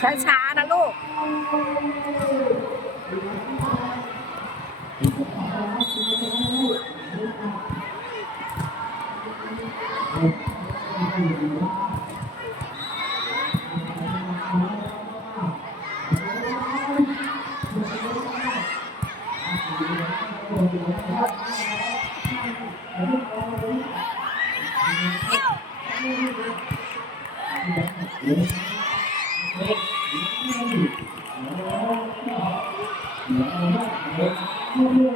ช้าๆนะลูก Thank you. Thank you.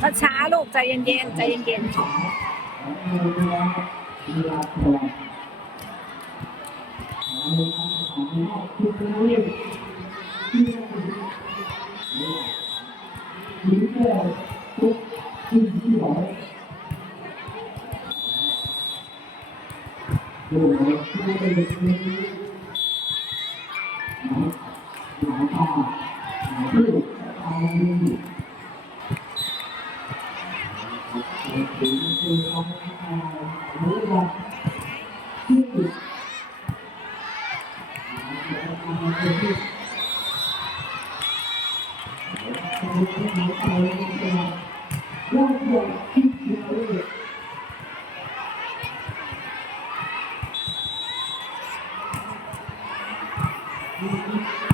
ช้าช้าลูกใจเย็นๆใจเย็นๆห ด้วยกันที่ร่างกายที่เรเรีย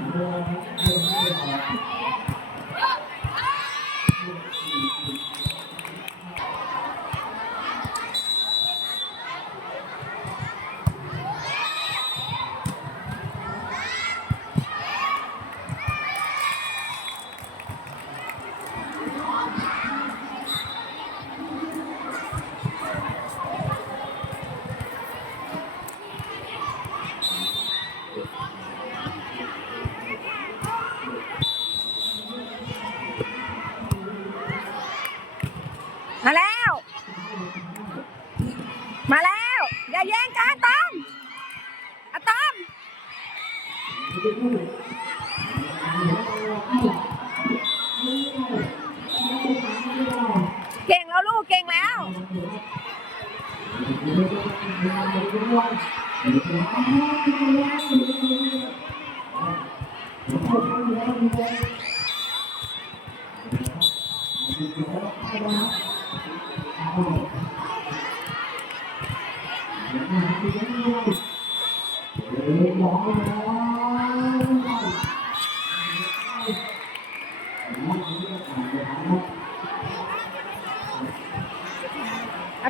เ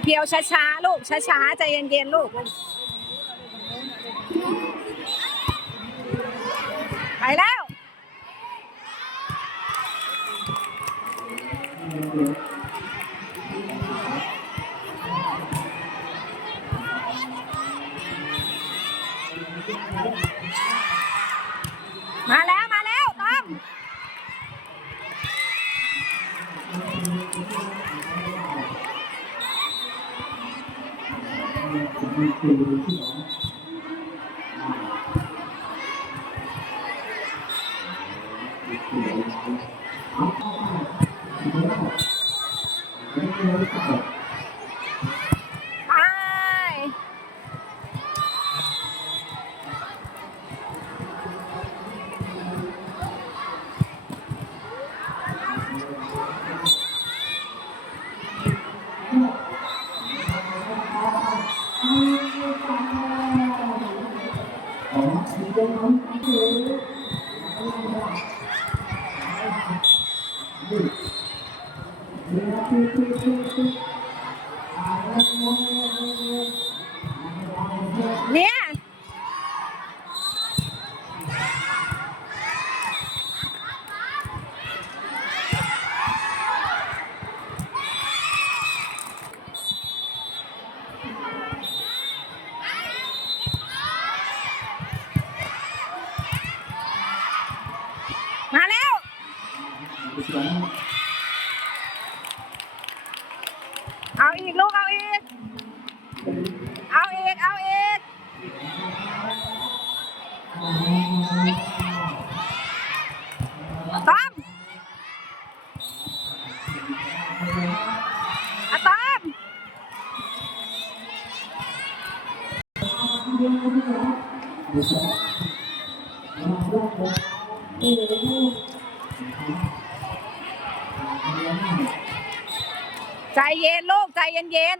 พียวช้าๆ ลูก ช้าๆ ใจเย็นๆ ลูก มาแล้วมาแล้วต้อมอ๋องเอาเข้าไปไม่ได้ไม่ได้เข้า ไป ของที่เป็นของคือนี่คือคือคือคือ เนี่ยมาแล้ว เอาอีกลูกเอาอีก เอาอีก เอาอีกต้อมอะต้อมใจ เย็นลูกใจเย็นเย็น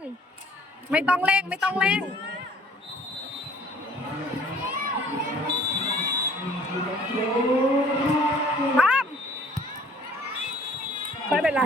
ไม่ต้องเร่งไม่ต้องเร่งต้อมไม่เป็นไร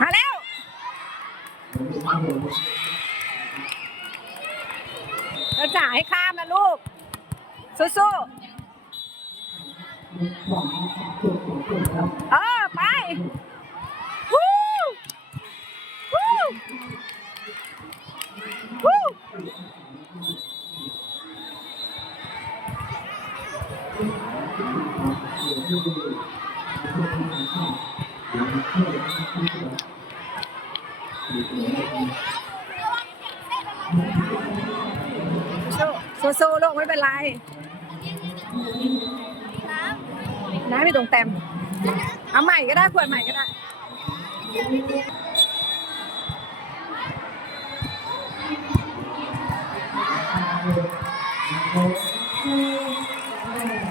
มาแล้วจะจ่ายให้ข้ามนะลูก สู้ๆเออไปวู้วู้วู้สู้ สู้ๆลูกไม่เป็นไร น้ำไม่ตรงเต็ม เอาใหม่ก็ได้ขวดใหม่ก็ได้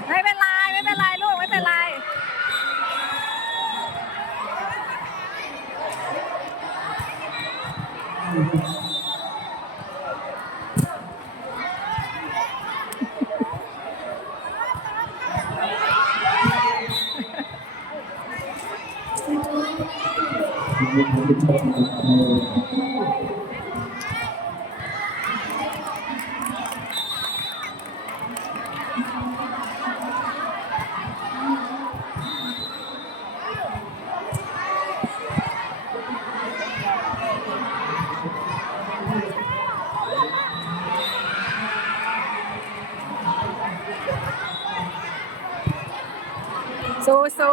ไม่เป็นไร ไม่เป็นไรลูก ไม่เป็นไร สู้สู้ๆไป